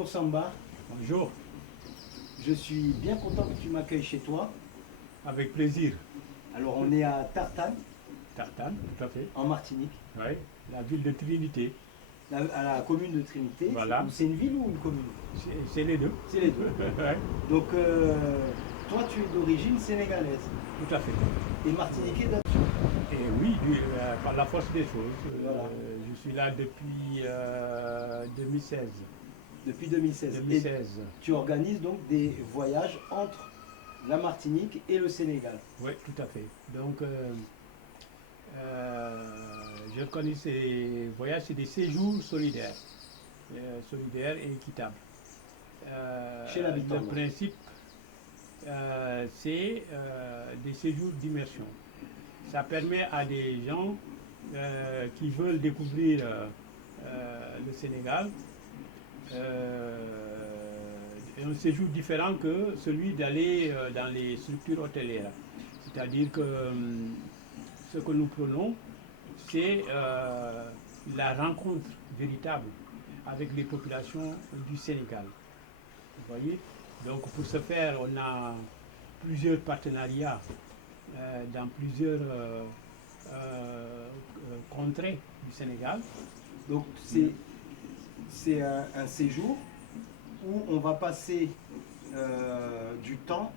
Bonjour Samba, Bonjour, je suis bien content que tu m'accueilles chez toi. avec plaisir. Alors on est à Tartane, Tartane, tout à fait. en Martinique, Oui, la ville de Trinité. à la commune de Trinité. Voilà. C'est une ville ou une commune? C'est les deux. C'est les deux. Ouais, Donc toi tu es d'origine sénégalaise tout à fait. et martiniquais Et oui, par la force des choses, Voilà. je suis là depuis 2016. depuis 2016. 2016. Et tu organises donc des voyages entre la Martinique et le Sénégal. Oui, tout à fait. Donc, je connais ces voyages, c'est des séjours solidaires, solidaires et équitables. Chez l'habitant, Le donc. principe, c'est des séjours d'immersion. Ça permet à des gens qui veulent découvrir le Sénégal un séjour différent que celui d'aller dans les structures hôtelières. C'est-à-dire que ce que nous prenons, c'est la rencontre véritable avec les populations du Sénégal. Vous voyez? Donc pour ce faire, on a plusieurs partenariats dans plusieurs contrées du Sénégal. Donc c'est un séjour où on va passer du temps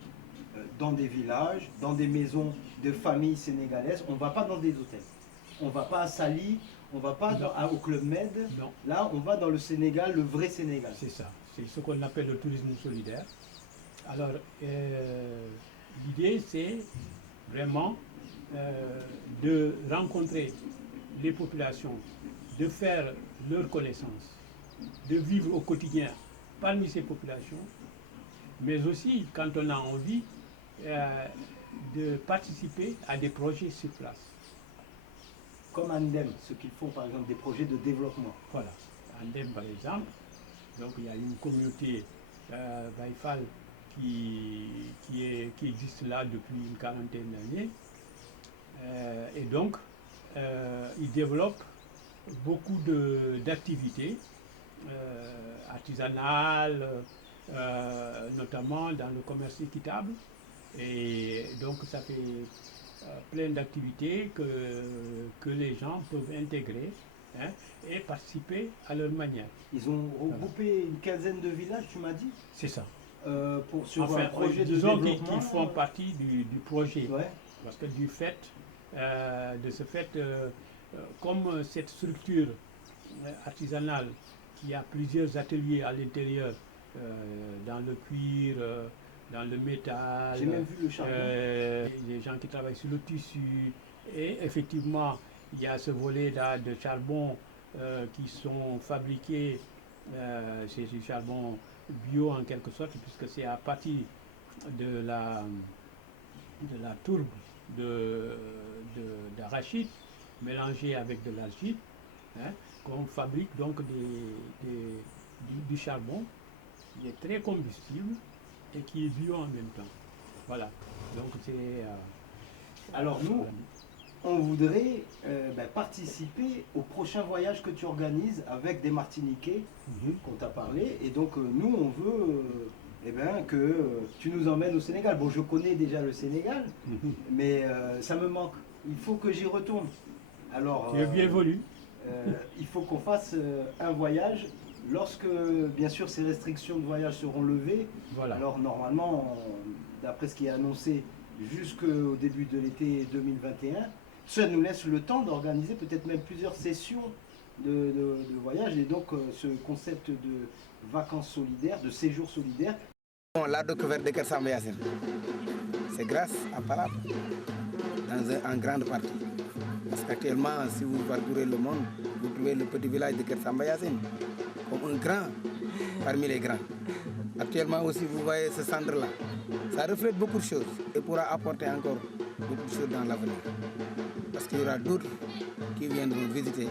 dans des villages, dans des maisons de familles sénégalaises. On ne va pas dans des hôtels. On ne va pas à Sali, on ne va pas au Club Med. Non. Là, on va dans le Sénégal, le vrai Sénégal. C'est ça, c'est ce qu'on appelle le tourisme solidaire. Alors, l'idée, c'est vraiment de rencontrer les populations, de faire leur connaissance, de vivre au quotidien parmi ces populations, mais aussi, quand on a envie, de participer à des projets sur place. Comme Andem, ceux qui font par exemple des projets de développement. Voilà, Andem par exemple, donc il y a une communauté Baïfal qui existe là depuis une quarantaine d'années. Et donc, ils développent beaucoup d'activités artisanales, notamment dans le commerce équitable. Et donc, ça fait plein d'activités que les gens peuvent intégrer, hein, et participer à leur manière. Ils ont regroupé une quinzaine de villages, tu m'as dit, C'est ça. sur un projet de disons développement. qu'ils font partie du projet. Ouais. Parce que de ce fait, comme cette structure artisanale qui a plusieurs ateliers à l'intérieur, dans le cuir, dans le métal, J'ai même vu le charbon. les gens qui travaillent sur le tissu, et effectivement, il y a ce volet-là de charbon qui sont fabriqués, c'est du charbon bio en quelque sorte, puisque c'est à partir de la tourbe d'arachide mélangée avec de l'argile, hein, qu'on fabrique donc du charbon qui est très combustible et qui est bio en même temps. Voilà. Donc c'est. Alors nous, on voudrait participer au prochain voyage que tu organises avec des Martiniquais qu'on t'a parlé. Et donc nous, on veut que tu nous emmènes au Sénégal. Bon, je connais déjà le Sénégal, mais ça me manque. Il faut que j'y retourne. Alors, Tu es bienvenu. il faut qu'on fasse un voyage. Lorsque, bien sûr, ces restrictions de voyage seront levées, Voilà. alors normalement, d'après ce qui est annoncé, jusqu'au début de l'été 2021, ça nous laisse le temps d'organiser peut-être même plusieurs sessions de voyage. Et donc, ce concept de vacances solidaires, de séjour solidaire. La découverte de Kersamba Yassine, c'est grâce à Palap, en grande partie. Parce qu'actuellement, si vous parcourez le monde, vous trouvez le petit village de Kersamba Yassine comme un grand parmi les grands. Actuellement aussi, vous voyez ce centre-là. Ça reflète beaucoup de choses et pourra apporter encore beaucoup de choses dans l'avenir. Parce qu'il y aura d'autres qui viendront visiter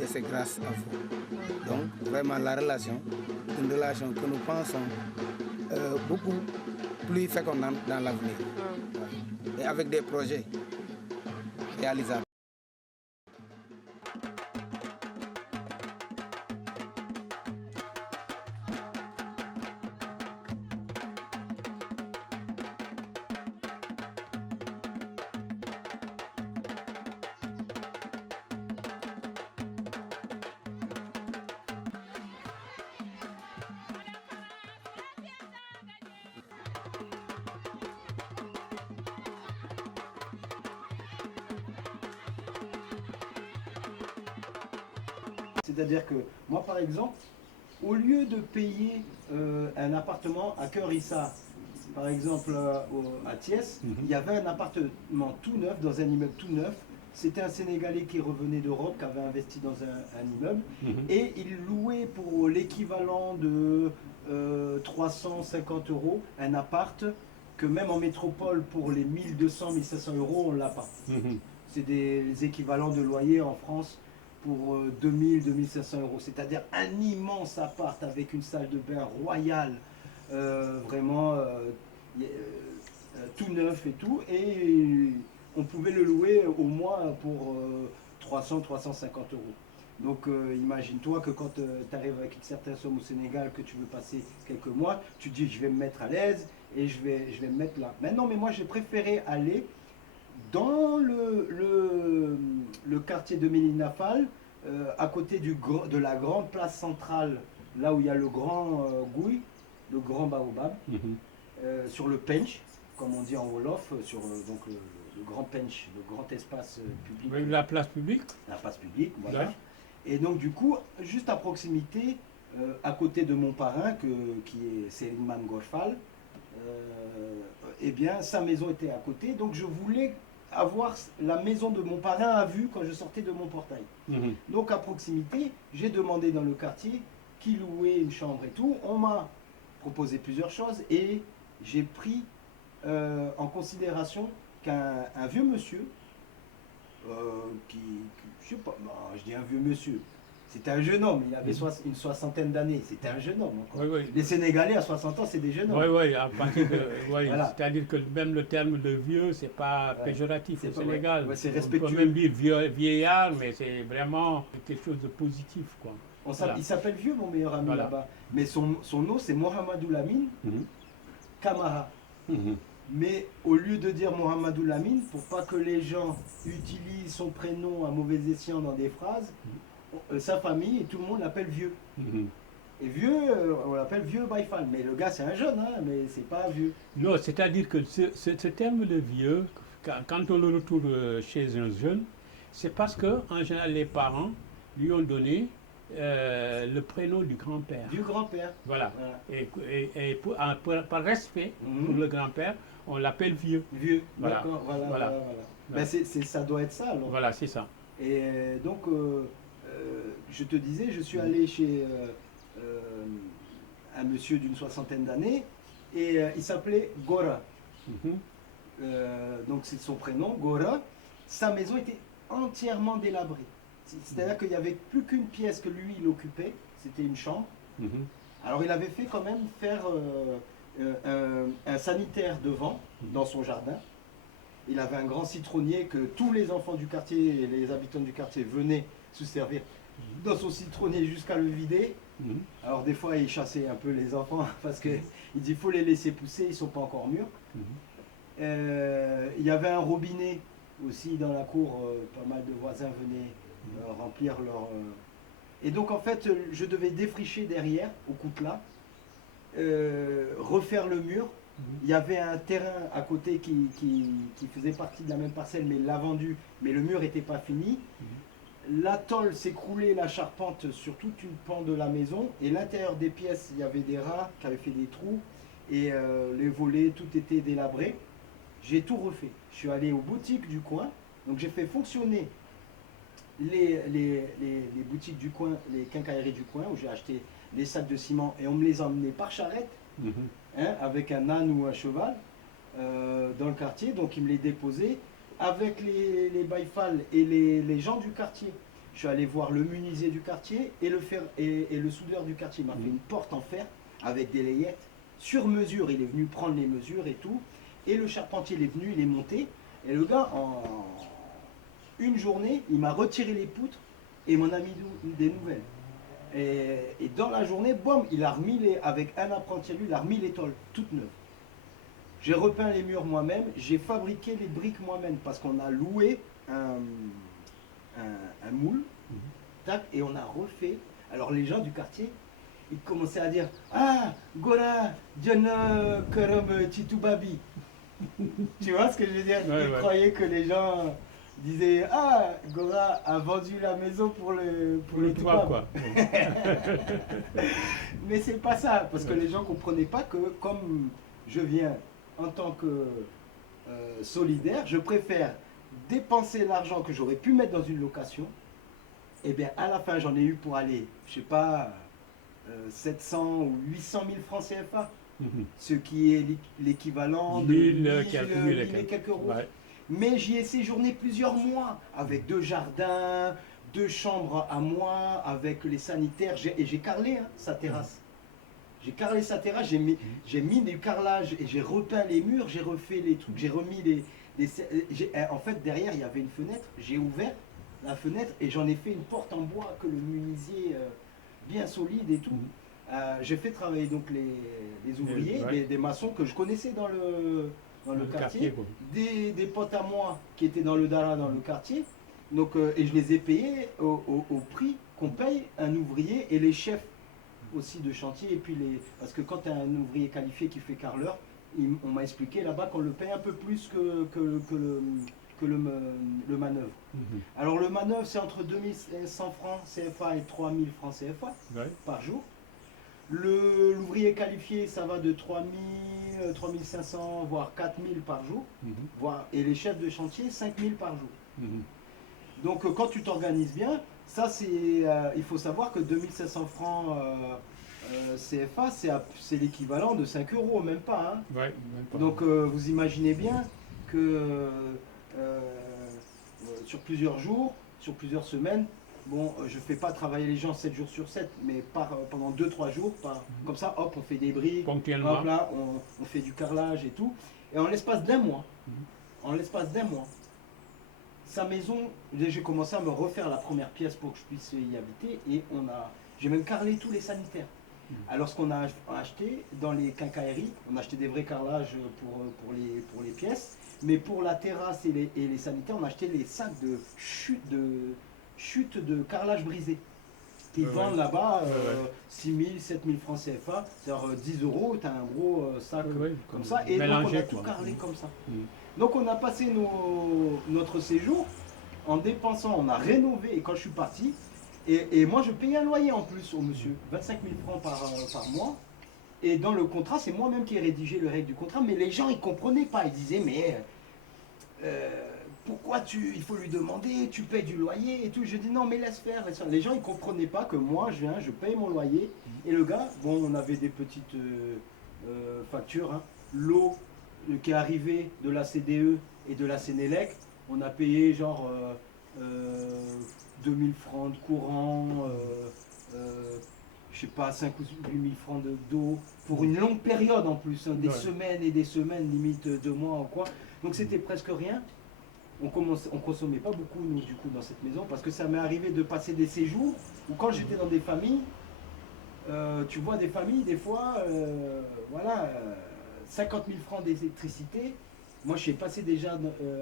et c'est grâce à vous. Donc, vraiment, la relation, une relation que nous pensons beaucoup plus fécondante dans l'avenir. Et avec des projets réalisables. C'est-à-dire que moi, par exemple, au lieu de payer un appartement à Cœur Issa, par exemple à Thiès, il y avait un appartement tout neuf, dans un immeuble tout neuf. C'était un Sénégalais qui revenait d'Europe, qui avait investi dans un immeuble, et il louait pour l'équivalent de 350 € un appart que même en métropole, pour les 1200, 1500 €, on ne l'a pas. C'est des équivalents de loyer en France pour 2000, 2500 €. C'est-à-dire un immense appart avec une salle de bain royale, vraiment tout neuf et tout. Et on pouvait le louer au mois pour 300, 350 €. Donc imagine-toi que quand tu arrives avec une certaine somme au Sénégal, que tu veux passer quelques mois, tu te dis je vais me mettre à l'aise et je vais me mettre là. Maintenant, mais moi j'ai préféré aller dans le quartier de Médina Fall, à côté de la grande place centrale, là où il y a le grand gouy, le grand baobab, sur le pench, comme on dit en Wolof, sur donc le grand pench, le grand espace public. Oui, la place publique. La place publique, voilà. Ouais. Et donc du coup, juste à proximité, à côté de mon parrain, qui est Selimman Gorfal, eh bien sa maison était à côté, donc je voulais avoir la maison de mon parrain à vue quand je sortais de mon portail. Donc à proximité, j'ai demandé dans le quartier qui louait une chambre et tout. On m'a proposé plusieurs choses et j'ai pris en considération qu'un vieux monsieur, je sais pas, non, je dis un vieux monsieur, c'était un jeune homme, il avait une soixantaine d'années, c'était un jeune homme encore. Oui. Les Sénégalais à 60 ans, c'est des jeunes hommes. Oui, à partir de, Voilà. C'est-à-dire que même le terme de vieux, c'est pas péjoratif au Sénégal. Ouais, c'est On respectueux. peut même dire vieillard, mais c'est vraiment quelque chose de positif, quoi. Il s'appelle Vieux, mon meilleur ami là-bas. Mais son nom, c'est Mohamedou Lamine Camara. Mais au lieu de dire Mohamedou Lamine, pour pas que les gens utilisent son prénom à mauvais escient dans des phrases, sa famille et tout le monde l'appelle Vieux. Et Vieux, on l'appelle Vieux Baïfal. Mais le gars, c'est un jeune, hein, mais c'est pas vieux. Non, c'est-à-dire que ce terme de vieux, quand on le retrouve chez un jeune, c'est parce que en général, les parents lui ont donné le prénom du grand-père. Du grand-père. Voilà. Et par respect pour le grand-père, on l'appelle vieux. Vieux, voilà. D'accord, voilà. Ben ça doit être ça, alors. Voilà, c'est ça. Et donc, je te disais, je suis allé chez un monsieur d'une soixantaine d'années, et il s'appelait Gora. Donc c'est son prénom, Gora. Sa maison était entièrement délabrée. C'est-à-dire qu'il n'y avait plus qu'une pièce que lui, il occupait, c'était une chambre. Alors il avait fait quand même faire un sanitaire devant, dans son jardin. Il avait un grand citronnier que tous les enfants du quartier et les habitants du quartier venaient se servir dans son citronnier jusqu'à le vider. Alors des fois il chassait un peu les enfants parce qu'il dit il faut les laisser pousser, ils ne sont pas encore mûrs. Il y avait un robinet aussi dans la cour, pas mal de voisins venaient remplir leur... Et donc en fait je devais défricher derrière, au coutelas, refaire le mur. Il y avait un terrain à côté qui faisait partie de la même parcelle, mais il l'a vendu, mais le mur n'était pas fini. La tôle s'écroulait, la charpente sur toute une pan de la maison, et l'intérieur des pièces, il y avait des rats qui avaient fait des trous, et les volets, tout était délabré. J'ai tout refait. Je suis allé aux boutiques du coin, donc j'ai fait fonctionner les boutiques du coin, les quincailleries du coin, où j'ai acheté les sacs de ciment, et on me les emmenait par charrette, avec un âne ou un cheval, dans le quartier, donc ils me les déposaient, avec les baïfals et les gens du quartier. Je suis allé voir le menuisier du quartier et le soudeur du quartier. Il m'a fait une porte en fer avec des layettes sur mesure. Il est venu prendre les mesures et tout. Et le charpentier, il est venu, il est monté. Et le gars, en une journée, il m'a retiré les poutres et m'en a mis des nouvelles. Et dans la journée, boum, il a remis avec un apprenti à lui, il a remis les tôles toutes neuves. J'ai repeint les murs moi-même, j'ai fabriqué les briques moi-même parce qu'on a loué un moule, tac, et on a refait. Alors les gens du quartier, ils commençaient à dire « Ah, Gora, Diana, Karam, Titoubabi ». Tu vois ce que je veux dire? Ils croyaient que les gens disaient ah, Gora a vendu la maison pour le toit, toit. quoi. Mais c'est pas ça, parce que les gens comprenaient pas que comme je viens en tant que solidaire, je préfère dépenser l'argent que j'aurais pu mettre dans une location. Et bien à la fin, j'en ai eu pour aller, je sais pas, 700 ou 800 000 francs CFA, ce qui est l'équivalent de 1000 et quelques euros. Ouais. Mais j'y ai séjourné plusieurs mois, avec 2 jardins, 2 chambres à moi, avec les sanitaires, et j'ai carrelé sa terrasse. J'ai carrelé sa terrasse, j'ai mis du carrelage et j'ai repeint les murs, j'ai refait les trucs, j'ai remis en fait, derrière, il y avait une fenêtre, j'ai ouvert la fenêtre et j'en ai fait une porte en bois que le menuisier bien solide et tout. J'ai fait travailler donc les ouvriers, des maçons que je connaissais dans le quartier, des potes à moi qui étaient dans le Dara, dans le quartier. Donc, et je les ai payés au prix qu'on paye un ouvrier et les chefs aussi de chantier. Et puis parce que quand tu as un ouvrier qualifié qui fait carreleur, on m'a expliqué là-bas qu'on le paye un peu plus que le manœuvre. Alors le manœuvre, c'est entre 2100 francs CFA et 3000 francs CFA par jour. L'ouvrier qualifié, ça va de 3000, 3500, voire 4000 par jour. Et les chefs de chantier, 5000 par jour. Donc quand tu t'organises bien, ça c'est, il faut savoir que 2500 francs CFA, c'est l'équivalent de 5 euros, même pas. Hein. Même pas. Donc vous imaginez bien que sur plusieurs jours, sur plusieurs semaines, bon, je ne fais pas travailler les gens 7 jours sur 7, mais pendant 2-3 jours, comme ça, hop, on fait des briques, hop là, on fait du carrelage et tout. Et en l'espace d'un mois, sa maison, j'ai commencé à me refaire la première pièce pour que je puisse y habiter, et j'ai même carrelé tous les sanitaires. Alors ce qu'on a acheté dans les quincailleries, on a acheté des vrais carrelages pour les pièces, mais pour la terrasse et les sanitaires, on a acheté les sacs de chute de carrelage brisé. Ils vendent là-bas 6 000, 7 000 francs CFA, c'est-à-dire 10 euros, tu as un gros sac comme ça, et donc on a tout carrelé comme ça. Donc on a passé notre séjour en dépensant, on a rénové, et quand je suis parti, et moi je payais un loyer en plus au monsieur, 25 000 francs par mois, et dans le contrat, c'est moi-même qui ai rédigé le règle du contrat, mais les gens ils comprenaient pas, ils disaient mais pourquoi il faut lui demander, tu payes du loyer et tout. Je dis non mais laisse faire. Les gens ils comprenaient pas que moi je viens, je paye mon loyer, et le gars, bon on avait des petites factures, hein. L'eau qui est arrivée de la CDE et de la Sénélec, on a payé genre 2000 francs de courant, je sais pas, 5 ou 8 000 francs d'eau, pour une longue période en plus, hein, des semaines et des semaines, limite 2 mois ou quoi. Donc c'était presque rien. On consommait pas beaucoup, nous, du coup, dans cette maison, parce que ça m'est arrivé de passer des séjours où quand j'étais dans des familles, tu vois des familles, des fois, 50 000 francs d'électricité. Moi, je suis passé déjà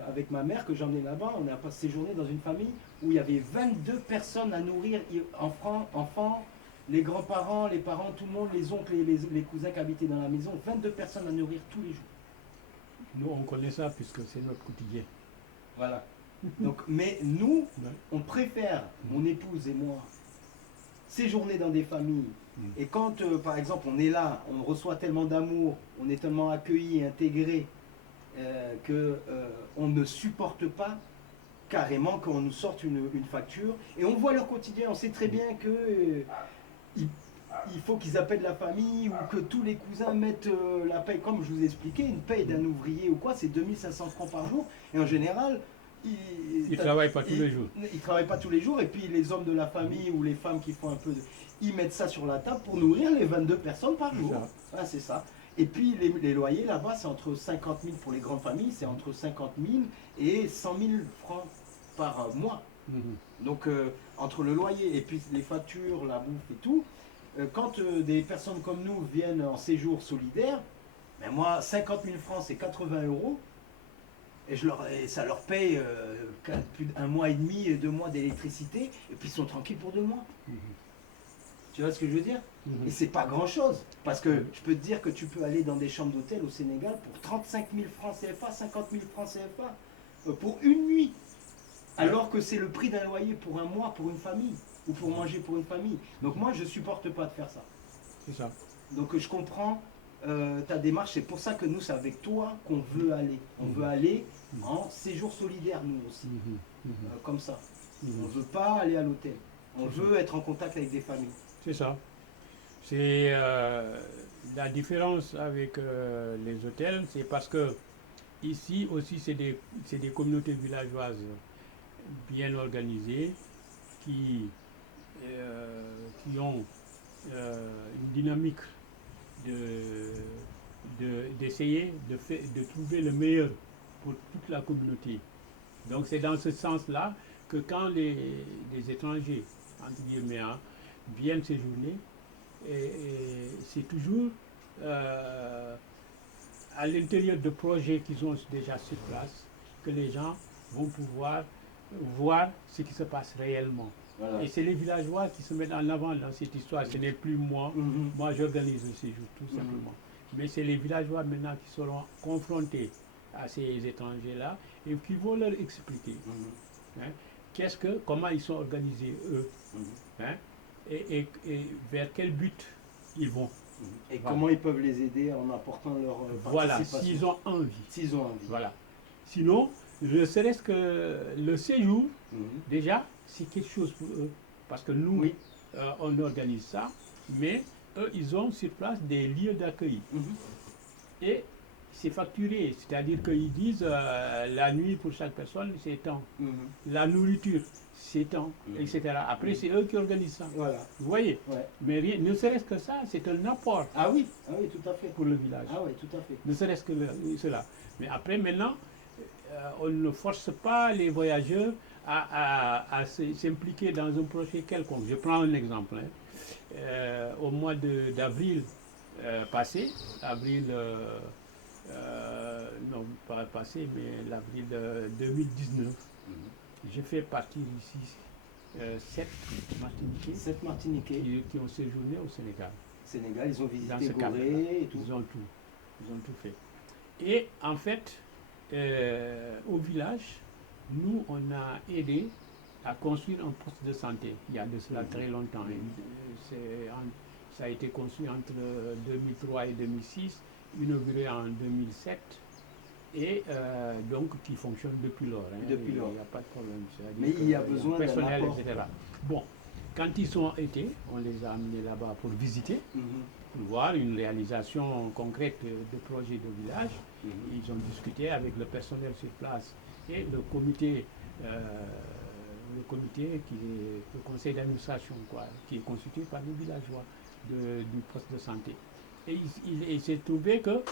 avec ma mère, que j'emmenais là-bas, on a séjourné dans une famille où il y avait 22 personnes à nourrir, enfants, les grands-parents, les parents, tout le monde, les oncles et les cousins qui habitaient dans la maison, 22 personnes à nourrir tous les jours. Nous, on connaît ça puisque c'est notre quotidien. Voilà. Donc, mais nous, on préfère, mon épouse et moi, séjourner dans des familles. Et quand, par exemple, on est là, on reçoit tellement d'amour, on est tellement accueilli et intégré qu'on ne supporte pas carrément qu'on nous sorte une facture. Et on voit leur quotidien, on sait très bien que il faut qu'ils appellent la famille, ou que tous les cousins mettent la paye, comme je vous ai expliqué, une paye d'un ouvrier ou quoi, c'est 2500 francs par jour. Et en général, ils ne travaillent pas tous les jours. Ils ne travaillent pas tous les jours, et puis les hommes de la famille ou les femmes qui font un peu ils mettent ça sur la table pour nourrir les 22 personnes par jour. C'est ça. Et puis les loyers là-bas, c'est entre 50 000 pour les grandes familles, c'est entre 50 000 et 100 000 francs par mois. Donc entre le loyer et puis les factures, la bouffe et tout, quand des personnes comme nous viennent en séjour solidaire, ben moi 50 000 francs c'est 80 euros, et ça leur paye plus d'1 mois et demi, 2 mois d'électricité, et puis ils sont tranquilles pour 2 mois. Tu vois ce que je veux dire? Et c'est pas grand chose, parce que je peux te dire que tu peux aller dans des chambres d'hôtel au Sénégal pour 35 000 francs CFA, 50 000 francs CFA, pour une nuit. Alors que c'est le prix d'un loyer pour un mois, pour une famille, ou pour manger pour une famille. Donc moi, je ne supporte pas de faire ça. C'est ça. Donc je comprends ta démarche, c'est pour ça que nous, c'est avec toi qu'on veut aller. On veut aller en séjour solidaire, nous aussi, comme ça. On ne veut pas aller à l'hôtel. On veut être en contact avec des familles. C'est ça. C'est la différence avec les hôtels, c'est parce que ici aussi, c'est des communautés villageoises bien organisées qui ont une dynamique d'essayer de trouver le meilleur pour toute la communauté. Donc c'est dans ce sens-là que quand les étrangers, entre guillemets, viennent séjourner, et c'est toujours à l'intérieur de projets qu'ils ont déjà sur place que les gens vont pouvoir voir ce qui se passe réellement. Voilà. Et c'est les villageois qui se mettent en avant dans cette histoire. Ce n'est plus moi. Moi, j'organise le séjour, tout simplement. Mais c'est les villageois maintenant qui seront confrontés à ces étrangers-là et qui vont leur expliquer comment ils sont organisés, eux, et vers quel but ils vont. Et comment ils peuvent les aider en apportant leur participation. Voilà, s'ils ont envie. S'ils ont envie. Voilà. Sinon, ne serait-ce que le séjour, déjà, c'est quelque chose pour eux. Parce que nous, on organise ça, mais eux, ils ont sur place des lieux d'accueil. Et c'est facturé, c'est-à-dire qu'ils disent la nuit pour chaque personne, c'est tant. La nourriture, c'est tant, etc. Après, c'est eux qui organisent ça. Voilà. Vous voyez? Mais rien, ne serait-ce que ça, c'est un apport. Ah oui, tout à fait. Pour le village. Ah oui, tout à fait. Ne serait-ce que cela. Mais après, maintenant, on ne force pas les voyageurs à s'impliquer dans un projet quelconque. Je prends un exemple. Au mois d'avril passé, non pas passé, mais l'avril 2019, j'ai fait partir ici 7 Martiniquais. 7 Martiniquais qui ont séjourné au Sénégal. Sénégal, ils ont visité Gorée et tout. Ils ont tout fait. Et en fait, au village, nous, on a aidé à construire un poste de santé il y a de cela très longtemps. Ça a été construit entre 2003 et 2006, inauguré en 2007, et donc qui fonctionne depuis lors. Depuis lors. Il n'y a pas de problème. Mais il y a besoin d'un personnel, apport. etc. Bon, quand ils ont été, on les a amenés là-bas pour visiter, pour voir une réalisation concrète de projet de village. Ils ont discuté avec le personnel sur place et le comité qui est le conseil d'administration, qui est constitué par les villageois du poste de santé. Et il s'est trouvé que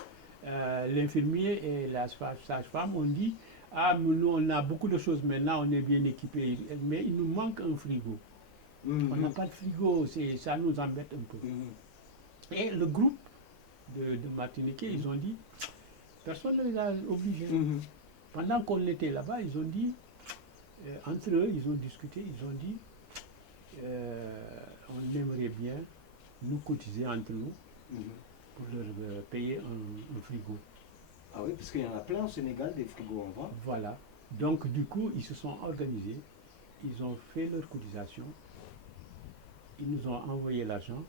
l'infirmier et la sage-femme ont dit « Ah, nous, on a beaucoup de choses maintenant, on est bien équipés, mais il nous manque un frigo. On n'a pas de frigo, ça nous embête un peu. Et le groupe de Martiniquais, ils ont dit « Personne ne les a obligés. Pendant qu'on était là-bas, ils ont dit, entre eux, ils ont discuté, ils ont dit on aimerait bien nous cotiser entre nous pour leur payer un frigo. Ah oui, parce qu'il y en a plein au Sénégal, des frigos en vente. Voilà. Donc, du coup, ils se sont organisés, ils ont fait leur cotisation, ils nous ont envoyé l'argent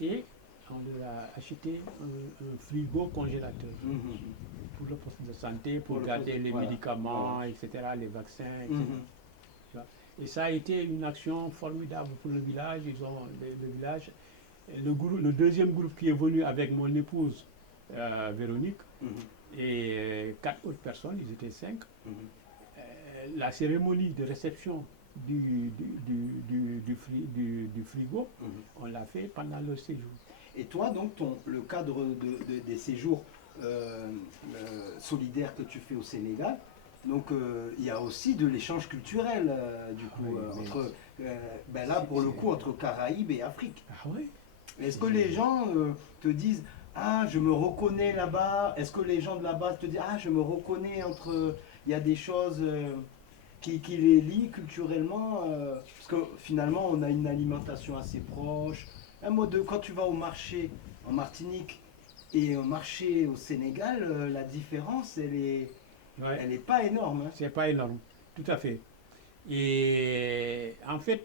et on leur a acheté un frigo congélateur pour le poste de santé, pour garder les médicaments, etc., les vaccins, etc. Et ça a été une action formidable pour le village. Ils ont le village. Le deuxième groupe qui est venu avec mon épouse Véronique et 4 autres personnes, ils étaient 5. La cérémonie de réception du frigo, on l'a fait pendant le séjour. Et toi, donc, le cadre des séjours solidaires que tu fais au Sénégal, donc il y a aussi de l'échange culturel, du coup, entre, là, pour le coup, entre Caraïbes et Afrique. Ah oui. Est-ce que les gens te disent « Ah, je me reconnais là-bas » Est-ce que les gens de là-bas te disent « Ah, je me reconnais entre... » Il y a des choses qui les lient culturellement, parce que finalement, on a une alimentation assez proche. Un mot de quand tu vas au marché en Martinique et au marché au Sénégal, la différence, elle est pas énorme. Hein. C'est pas énorme, tout à fait. Et en fait,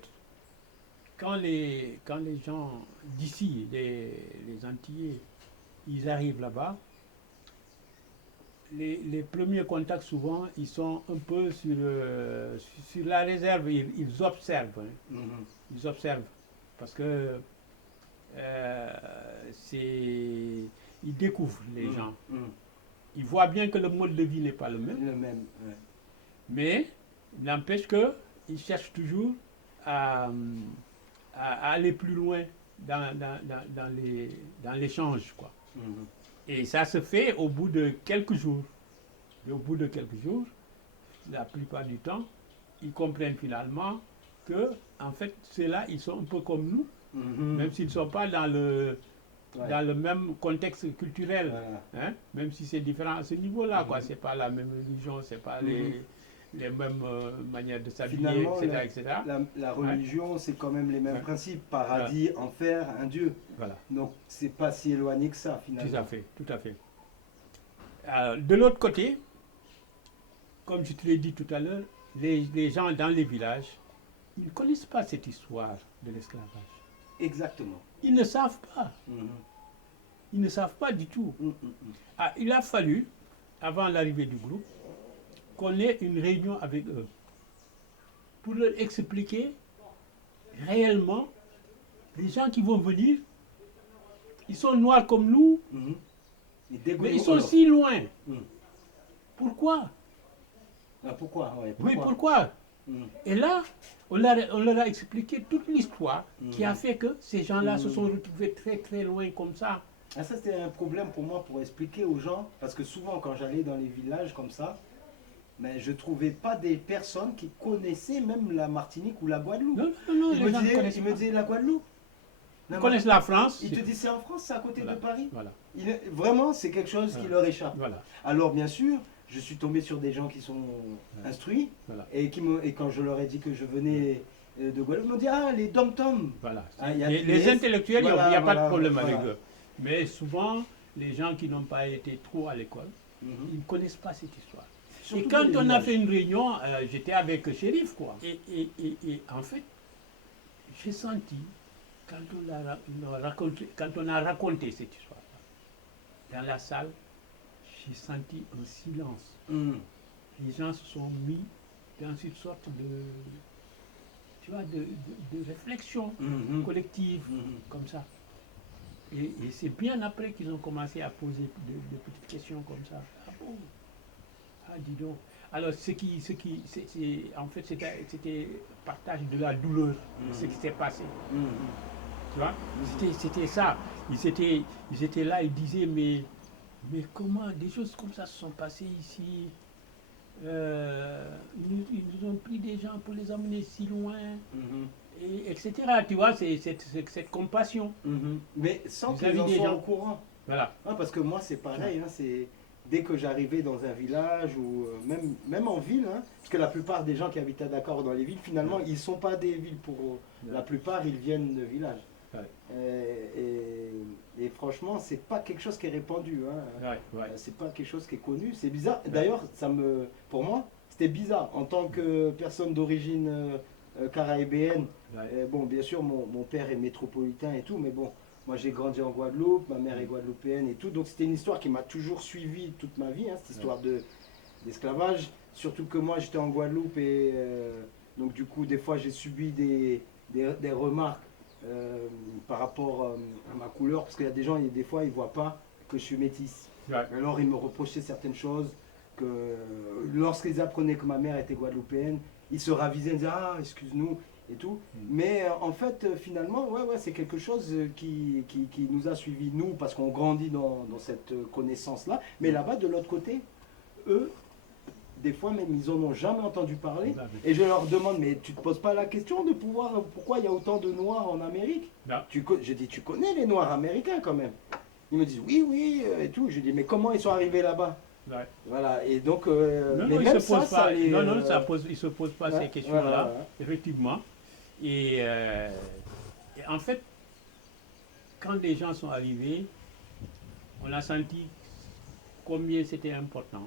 quand les gens d'ici, les Antillais, ils arrivent là-bas, les premiers contacts, souvent, ils sont un peu sur la réserve, ils observent. Hein. Ils observent. Parce que ils découvrent les gens. Ils voient bien que le mode de vie n'est pas le même. Ouais. Mais n'empêche qu'ils cherchent toujours à aller plus loin dans l'échange, quoi. Et ça se fait au bout de quelques jours. Et au bout de quelques jours, la plupart du temps, ils comprennent finalement que, en fait, ceux-là, ils sont un peu comme nous, même s'ils ne sont pas dans le même contexte culturel, hein, même si c'est différent à ce niveau-là, quoi. C'est pas la même religion, c'est pas les mêmes manières de s'habiller, etc. La religion, c'est quand même les mêmes principes. Paradis, enfer, un Dieu. Voilà. Donc, c'est pas si éloigné que ça, finalement. Tout à fait, tout à fait. De l'autre côté, comme je te l'ai dit tout à l'heure, les gens dans les villages, ils ne connaissent pas cette histoire de l'esclavage. Exactement. Ils ne savent pas. Ils ne savent pas du tout. Il a fallu, avant l'arrivée du groupe, qu'on ait une réunion avec eux pour leur expliquer réellement les gens qui vont venir, ils sont noirs comme nous, mais ils sont si loin. Pourquoi? Pourquoi? Oui, pourquoi? Et là, on leur a expliqué toute l'histoire qui a fait que ces gens-là se sont retrouvés très très loin comme ça. Ça, c'était un problème pour moi pour expliquer aux gens, parce que souvent quand j'allais dans les villages comme ça, mais je ne trouvais pas des personnes qui connaissaient même la Martinique ou la Guadeloupe. Non, ils me disaient la Guadeloupe. Ils connaissent la France. Ils te disent c'est en France, c'est à côté de Paris. Voilà. Vraiment, c'est quelque chose qui leur échappe. Voilà. Alors bien sûr, je suis tombé sur des gens qui sont instruits, et quand je leur ai dit que je venais de Guadeloupe, ils m'ont dit les dom-toms. Voilà. Les intellectuels, il n'y a pas de problème avec eux. Mais souvent, les gens qui n'ont pas été trop à l'école, ils ne connaissent pas cette histoire. Surtout et quand on a fait une réunion, j'étais avec Chérif, quoi. Et en fait, j'ai senti, quand on a raconté cette histoire-là, dans la salle, j'ai senti un silence. Les gens se sont mis dans une sorte de réflexion collective, comme ça. Et c'est bien après qu'ils ont commencé à poser de petites questions comme ça. Ah bon? Ah, dis donc. Alors, en fait, c'était partage de la douleur, ce qui s'est passé. Tu vois? C'était ça. Ils étaient là, ils disaient, mais comment des choses comme ça se sont passées ici? Ils nous ont pris des gens pour les emmener si loin, etc. Tu vois, c'est cette compassion. Mais sans qu'ils en soient au courant. Voilà. Parce que moi, c'est pareil. Dès que j'arrivais dans un village, ou même en ville, parce que la plupart des gens qui habitent à Dakar ou dans les villes, finalement, ils ne sont pas des villes pour la plupart, ils viennent de villages. Et franchement, c'est pas quelque chose qui est répandu. C'est pas quelque chose qui est connu. C'est bizarre. D'ailleurs, pour moi, c'était bizarre. En tant que personne d'origine caraïbéenne, bon, bien sûr, mon père est métropolitain et tout, mais bon, moi j'ai grandi en Guadeloupe, ma mère est guadeloupéenne et tout. Donc c'était une histoire qui m'a toujours suivi toute ma vie, cette histoire d'esclavage. Surtout que moi j'étais en Guadeloupe et donc du coup, des fois j'ai subi des remarques par rapport à ma couleur, parce qu'il y a des gens, des fois, ils ne voient pas que je suis métisse. Alors, ils me reprochaient certaines choses, que lorsqu'ils apprenaient que ma mère était guadeloupéenne, ils se ravisaient, ils disaient « Ah, excuse-nous » et tout. Mais en fait, finalement, c'est quelque chose qui nous a suivis, nous, parce qu'on grandit dans cette connaissance-là. Mais là-bas, de l'autre côté, eux, des fois même, ils n'en ont jamais entendu parler. Et je leur demande, mais tu ne te poses pas la question de pourquoi il y a autant de Noirs en Amérique? Je dis, tu connais les Noirs américains quand même? Ils me disent, oui, et tout. Je dis, mais comment ils sont arrivés là-bas? Voilà, et donc, ils ne se posent pas ces questions-là, effectivement. Et en fait, quand les gens sont arrivés, on a senti combien c'était important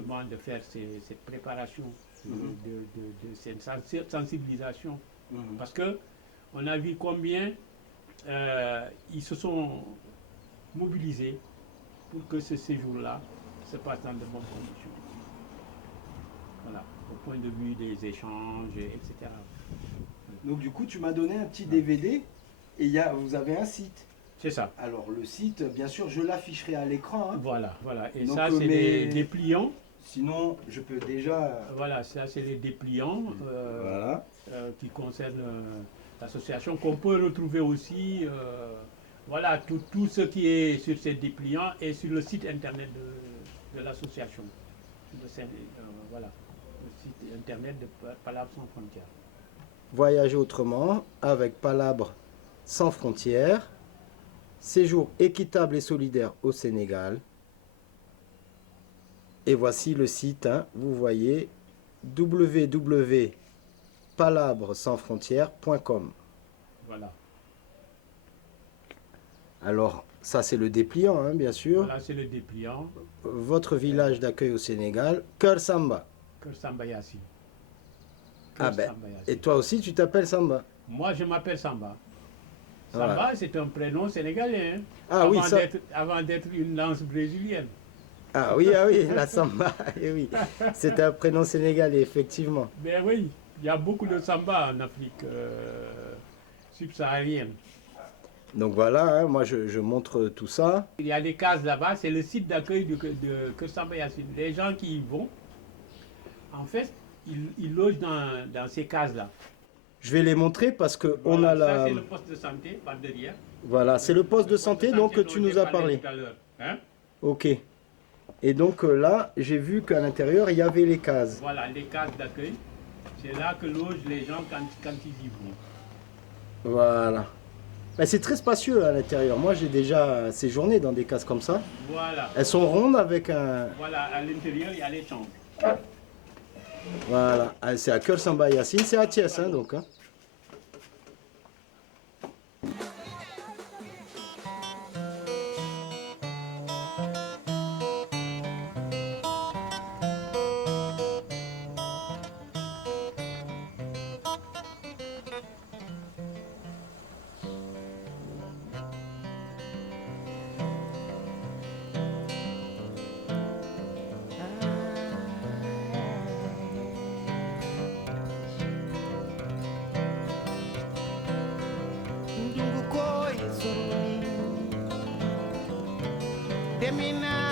justement de faire cette préparation, de cette sensibilisation. Parce que on a vu combien ils se sont mobilisés pour que ce séjour-là se passe dans de bonnes conditions. Voilà, au point de vue des échanges, etc. Donc du coup, tu m'as donné un petit DVD et vous avez un site. C'est ça. Alors le site, bien sûr, je l'afficherai à l'écran. Hein. Voilà. Et donc, ça, c'est les dépliants. Sinon, je peux déjà... Voilà, ça, c'est les dépliants qui concernent l'association, qu'on peut retrouver aussi. Voilà, tout ce qui est sur ces dépliants et sur le site internet de l'association. Voilà, le site internet de Palabres sans frontières. Voyager autrement avec Palabres sans frontières. Séjour équitable et solidaire au Sénégal. Et voici le site, hein, vous voyez, www.palabresansfrontières.com. Voilà. Alors, ça c'est le dépliant, hein, bien sûr. Voilà, c'est le dépliant. Votre village d'accueil au Sénégal, Keur Samba. Keur Samba Yassine. Et toi aussi, tu t'appelles Samba? Moi, je m'appelle Samba. Samba, c'est un prénom sénégalais. Hein, avant d'être une danse brésilienne. Ah oui, la Samba. Et oui, c'est un prénom sénégalais, effectivement. Ben oui, il y a beaucoup de Samba en Afrique subsaharienne. Donc voilà, hein, moi je montre tout ça. Il y a des cases là-bas, c'est le site d'accueil de Keur Samba Yassine. Les gens qui y vont, en fait, ils logent dans ces cases-là. Je vais les montrer parce que voilà, on a ça, c'est le poste de santé par derrière. Voilà, c'est le poste de santé donc que tu nous as parlé. Hein? Ok. Et donc là, j'ai vu qu'à l'intérieur, il y avait les cases. Voilà, les cases d'accueil. C'est là que logent les gens quand ils y vont. Voilà. Ben, c'est très spacieux à l'intérieur. Moi, j'ai déjà séjourné dans des cases comme ça. Voilà. Elles sont rondes avec un... Voilà, à l'intérieur, il y a les chambres. Voilà. C'est à Keur Samba Yassine, c'est à Thiès, hein, donc. Hein. Demina